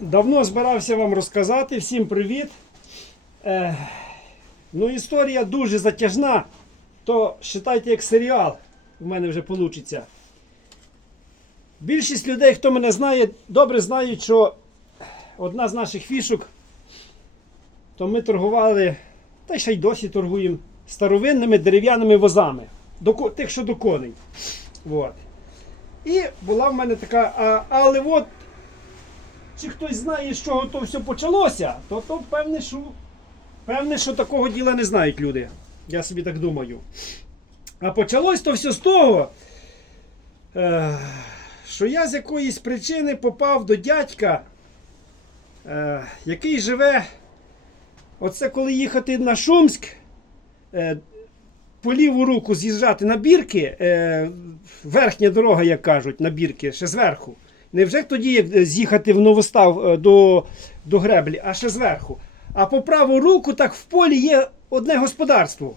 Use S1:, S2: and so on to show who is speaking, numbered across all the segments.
S1: Давно збирався вам розказати. Всім привіт. Е, ну, історія дуже затяжна, то вважайте як серіал. У мене вже вийде. Більшість людей, хто мене знає, добре знають, що одна з наших фішок, то ми торгували, та ще й досі торгуємо старовинними дерев'яними возами. До, тих, що до коней. От. І була в мене така, а, але от чи хтось знає, з чого то все почалося, то, то певне, що, певне, що такого діла не знають люди. Я собі так думаю. А почалось то все з того, е, що я з якоїсь причини попав до дядька, е, який живе. Оце коли їхати на Шумськ, е, по ліву руку з'їжджати на бірки, верхня дорога, як кажуть, на бірки, ще зверху. Не вже тоді як з'їхати в новостав е, до, до греблі, а ще зверху. А по праву руку, так в полі є одне господарство.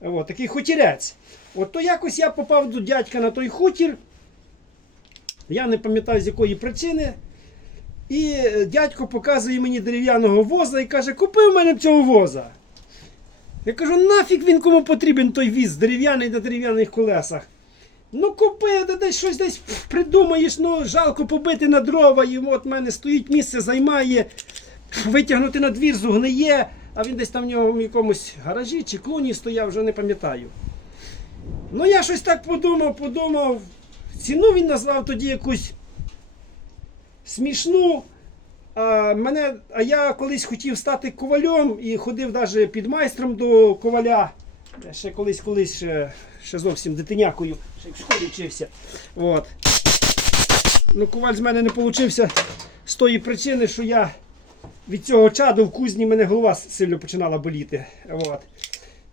S1: От, такий хутірець. От то якось я попав до дядька на той хутір. Я не пам'ятаю з якої причини. І е, дядько показує мені дерев'яного воза і каже: купи в мене цього воза. Я кажу, нафіг він кому потрібен той віз дерев'яний на дерев'яних колесах. Ну купи, де десь щось десь придумаєш, ну жалко побити на дрова, і от мене стоїть місце, займає, витягнути на двір зугниє, а він десь там в нього в якомусь гаражі чи клуні стояв, вже не пам'ятаю. Ну я щось так подумав, подумав. Ціну він назвав тоді якусь смішну. А, мене, а я колись хотів стати ковалем і ходив навіть під майстром до коваля. Ще колись, колись ще, ще зовсім дитинякою, ще в школі вчився. От. Ну, коваль з мене не вийшов з тої причини, що я від цього чаду в кузні мене голова сильно починала боліти. От.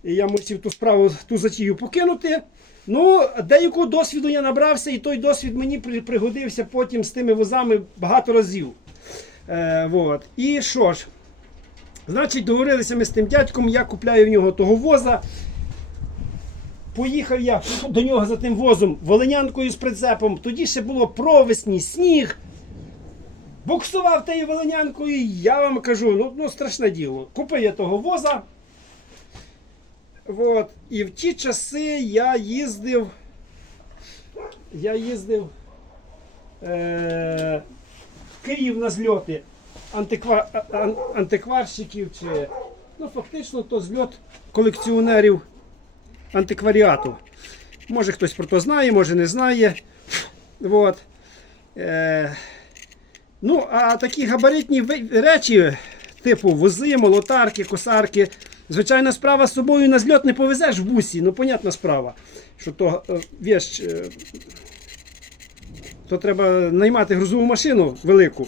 S1: І я мусив ту справу, ту затію покинути. Ну, деякого досвіду я набрався, і той досвід мені при- пригодився потім з тими возами багато разів. Е, вот. І що ж? Значить, договорилися ми з тим дядьком, я купляю в нього того воза. Поїхав я до нього за тим возом волинянкою з прицепом. Тоді ще було провесні, сніг. Буксував тією волинянкою, і я вам кажу, ну, ну страшне діло. Купив я того воза. Вот. І в ті часи я їздив. Я їздив е, Київ на зльоти антиква, ан- антикварщиків чи. Ну, фактично, то зльот колекціонерів антикваріату. Може хтось про то знає, може не знає. Вот. Е, ну, а такі габаритні речі, типу вози, молотарки, косарки. Звичайна справа з собою на зльот не повезеш в бусі, ну понятна справа, що то е, вещь, е, то треба наймати грузову машину велику.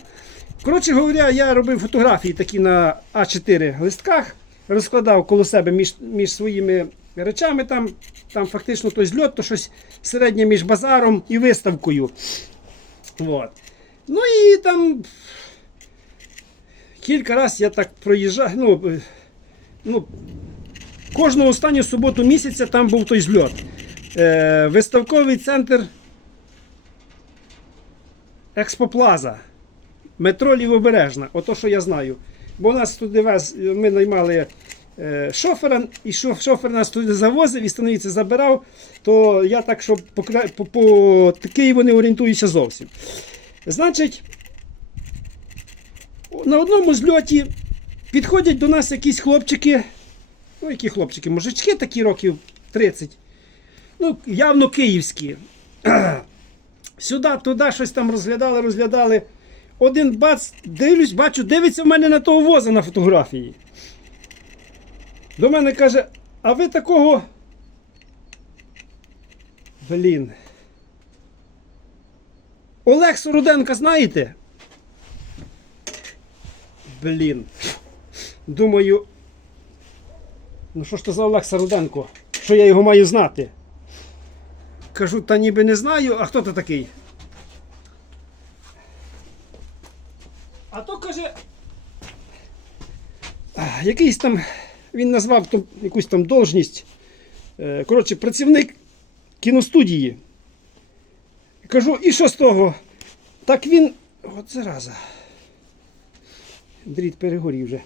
S1: Коротше говоря, я робив фотографії такі на А4 листках, розкладав коло себе між, між своїми речами. Там, там фактично той зльот, то щось середнє між базаром і виставкою. Вот. Ну і там кілька разів я так проїжджав. Ну, е, ну, кожну останню суботу місяця там був той зльот. Е, виставковий центр Експоплаза. Метро Лівобережна, ото що я знаю. Бо нас туди вез, ми наймали шофера, і шоф, шофер нас туди завозив і становиться забирав, то я так, що по, по, по Києву не орієнтуюся зовсім. Значить, на одному зльоті підходять до нас якісь хлопчики, ну які хлопчики, мужички такі років 30, ну явно київські. Сюди, туди щось там розглядали, розглядали. Один бац, дивлюсь, бачу, дивиться в мене на того воза на фотографії. До мене каже, а ви такого. Блін. Олег Сороденка знаєте? Блін. Думаю. Ну що ж то за Олег Сороденко? Що я його маю знати? Кажу, та ніби не знаю, а хто ти такий? А то каже. Якийсь там, він назвав там, якусь там должність. Е, Коротше, працівник кіностудії. Кажу, і що з того? Так він. От зараза. дріт перегорів вже.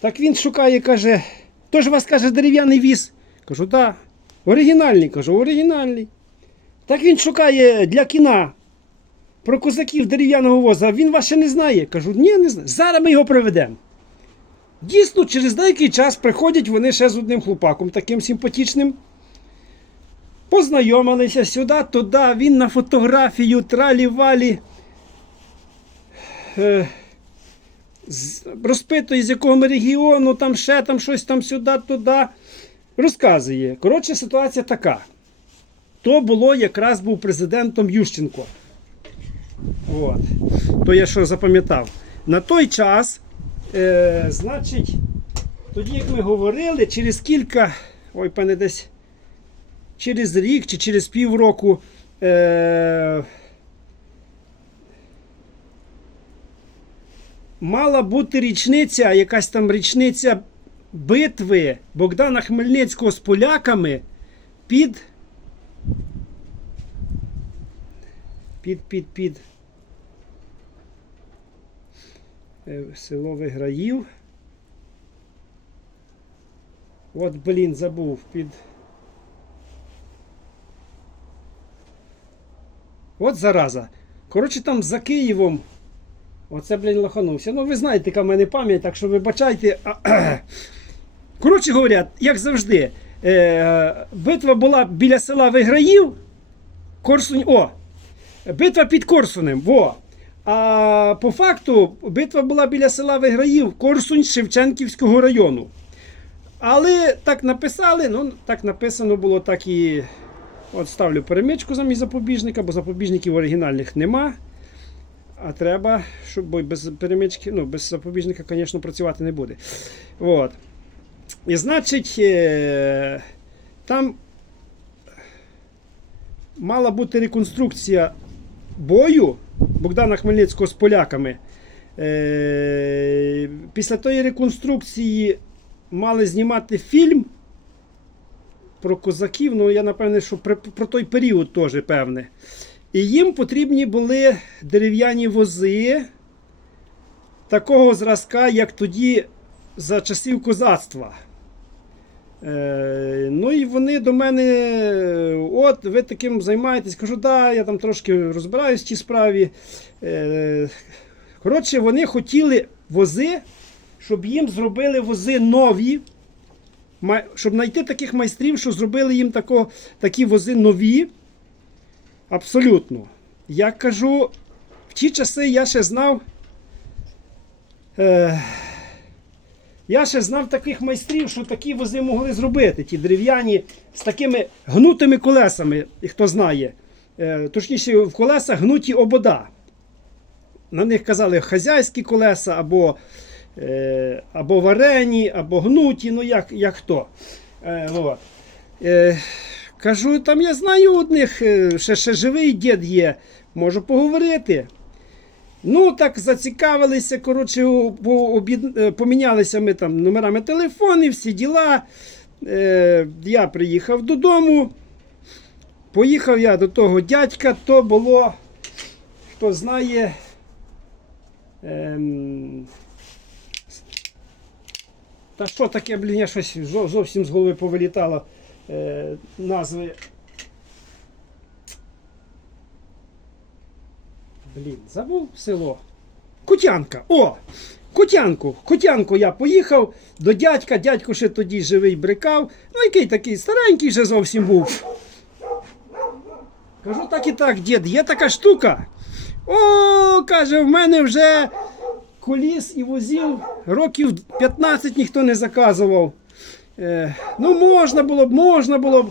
S1: Так він шукає, каже, то ж вас каже дерев'яний віз. Кажу, так. Оригінальний, кажу, оригінальний. Так він шукає для кіна про козаків дерев'яного воза. Він вас ще не знає. Кажу, ні, не знаю. Зараз ми його приведемо. Дійсно, через деякий час приходять вони ще з одним хлопаком, таким симпатичним. Познайомилися сюди, туди, він на фотографію тралі-валі. Е, розпитує, з якого ми регіону, там ще там щось там сюди, туди. Розказує. Коротше, ситуація така. То було якраз був президентом Ющенко. От. То я що запам'ятав. На той час, е, значить, тоді, як ми говорили, через кілька, ой, пане, десь через рік чи через півроку. Е, мала бути річниця, якась там річниця битви Богдана Хмельницького з поляками під. Під, під, під. Е, Село Виграїв. От, блін, забув. Під. От зараза. Коротше, там за Києвом. Оце, блін, лоханувся. Ну, ви знаєте, яка в мене пам'ять, так що вибачайте. Коротше говоря, як завжди, е, битва була біля села Виграїв. Корсунь. О! Битва під Корсунем. Во. А по факту битва була біля села Виграїв, Корсунь Шевченківського району. Але так написали, ну так написано було, так і. От ставлю перемичку замість запобіжника, бо запобіжників оригінальних нема. А треба, щоб бо без перемички, ну, без запобіжника, звісно, працювати не буде. От. І значить, е, там мала бути реконструкція бою Богдана Хмельницького з поляками. Е, Після тої реконструкції мали знімати фільм про козаків. Ну, я напевне, що про, про той період теж певне. І їм потрібні були дерев'яні вози такого зразка, як тоді за часів козацтва. Е, ну і вони до мене, от, ви таким займаєтесь. Кажу, да, я там трошки розбираюсь в цій справі. Е, коротше, вони хотіли вози, щоб їм зробили вози нові. Щоб знайти таких майстрів, що зробили їм тако, такі вози нові. Абсолютно. Я кажу, в ті часи я ще знав. Е, я ще знав таких майстрів, що такі вози могли зробити, ті дерев'яні з такими гнутими колесами, хто знає. Е, точніше, в колесах гнуті обода. На них казали хазяйські колеса, або, е, або варені, або гнуті, ну як, як хто. Е, от. Кажу, там я знаю одних, ще, ще живий дід є, можу поговорити. Ну, так зацікавилися, коротше, о- по- об'єд- е, помінялися ми там номерами телефонів, всі діла. Е, я приїхав додому. Поїхав я до того дядька, то було, хто знає. Ем, та що таке, блін, я щось зовсім з голови повилітало е, назви. Блін, забув село. Кутянка. О! Кутянку. Кутянку я поїхав до дядька. Дядько ще тоді живий брикав. Ну, який такий старенький вже зовсім був. Кажу, так і так, дід, є така штука. О, каже, в мене вже коліс і возів років 15 ніхто не заказував. Е, ну, можна було б, можна було б,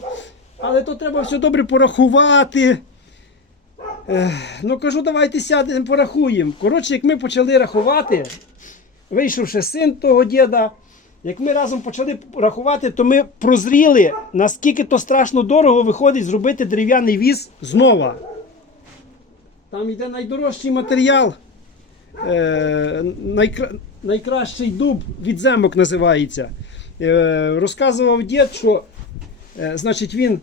S1: але то треба все добре порахувати. Ну, кажу, давайте сядемо, порахуємо. Коротше, як ми почали рахувати, вийшовши син того діда, як ми разом почали рахувати, то ми прозріли, наскільки то страшно дорого виходить зробити дерев'яний віз знова. Там йде найдорожчий матеріал. Е, найкра... Найкращий дуб відземок називається. Е, розказував дід, що е, значить, він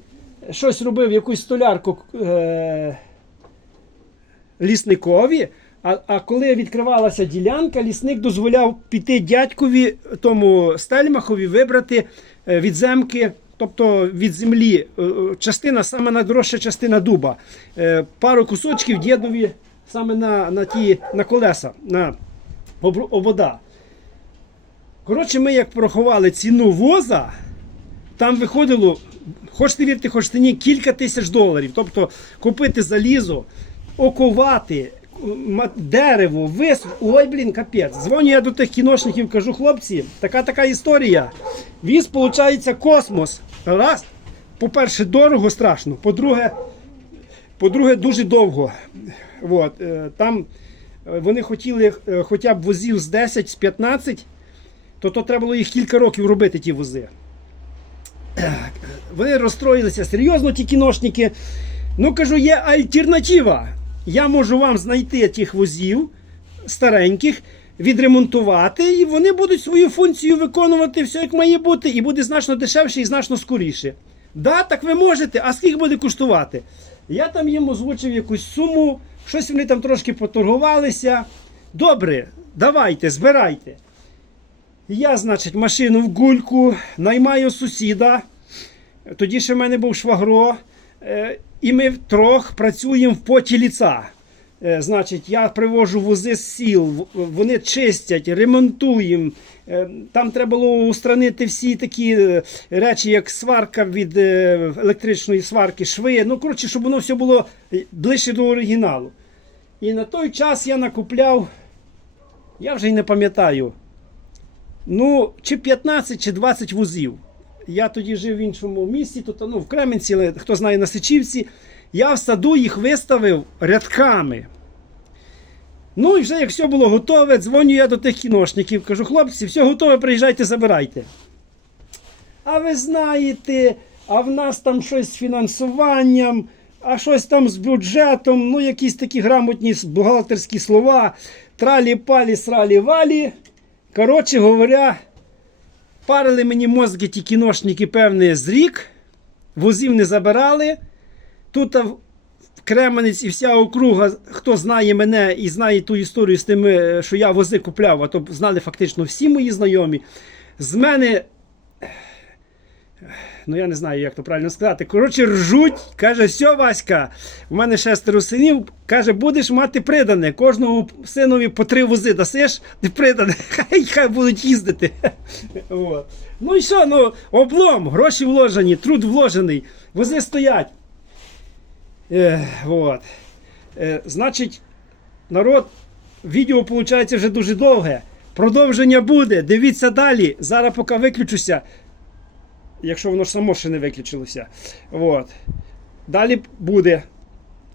S1: щось робив, якусь столярку е, лісникові, А, а коли відкривалася ділянка, лісник дозволяв піти дядькові тому Стельмахові вибрати е, від земки, тобто від землі, е, е, частина, саме найдорожча частина дуба. Пару кусочків дідові саме на, на ті на колеса, на обода. Коротше, ми як порахували ціну воза, там виходило, хочете вірте, хочете ні, кілька тисяч доларів. Тобто купити залізо, оковати, ма- дерево, вис... Ой, блін, капець. Дзвоню я до тих кіношників, кажу, хлопці, така така історія. Віз, виходить, космос. Раз. По-перше, дорого страшно. По-друге, по-друге, дуже довго. От, е, там е, вони хотіли е, хоча б возів з 10, з 15, то, то треба було їх кілька років робити, ті вози. Вони розстроїлися серйозно, ті кіношники. Ну, кажу, є альтернатива. Я можу вам знайти тих возів стареньких, відремонтувати, і вони будуть свою функцію виконувати все як має бути, і буде значно дешевше і значно скоріше. Да, так ви можете, а скільки буде коштувати? Я там їм озвучив якусь суму, щось вони там трошки поторгувалися. Добре, давайте, збирайте. Я, значить, машину в гульку, наймаю сусіда. Тоді ще в мене був швагро. І ми втрьох працюємо в поті ліца. Е, Значить, я привожу вози з сіл, вони чистять, ремонтуємо. Е, Там треба було устранити всі такі е, речі, як сварка від електричної сварки, шви. Ну, коротше, щоб воно все було ближче до оригіналу. І на той час я накупляв, я вже й не пам'ятаю, ну, чи 15, чи 20 вузів. Я тоді жив в іншому місті, тут, ну, в Кременці, але хто знає на Сичівці. Я в саду їх виставив рядками. Ну і вже як все було готове, дзвоню я до тих кіношників, кажу, хлопці, все готове, приїжджайте, забирайте. А ви знаєте, а в нас там щось з фінансуванням, а щось там з бюджетом, ну якісь такі грамотні бухгалтерські слова. Тралі-палі, сралі-валі. Коротше говоря, парили мені мозги ті кіношники, певний з рік, возів не забирали. Тут Кременець і вся округа, хто знає мене і знає ту історію з тими, що я вози купляв, а то знали фактично всі мої знайомі. З мене. Ну, я не знаю, як то правильно сказати. Коротше, ржуть, каже, все, Васька, в мене шестеро синів. Каже, будеш мати придане. Кожному синові по три вози дасиш, ти придане, хай хай будуть їздити. От. Ну і що, ну, облом, гроші вложені, труд вложений, вози стоять. Е, вот. Е, значить, народ, відео виходить вже дуже довге. Продовження буде. Дивіться далі. Зараз поки виключуся. Якщо воно ж само ще не виключилося. От. Далі буде.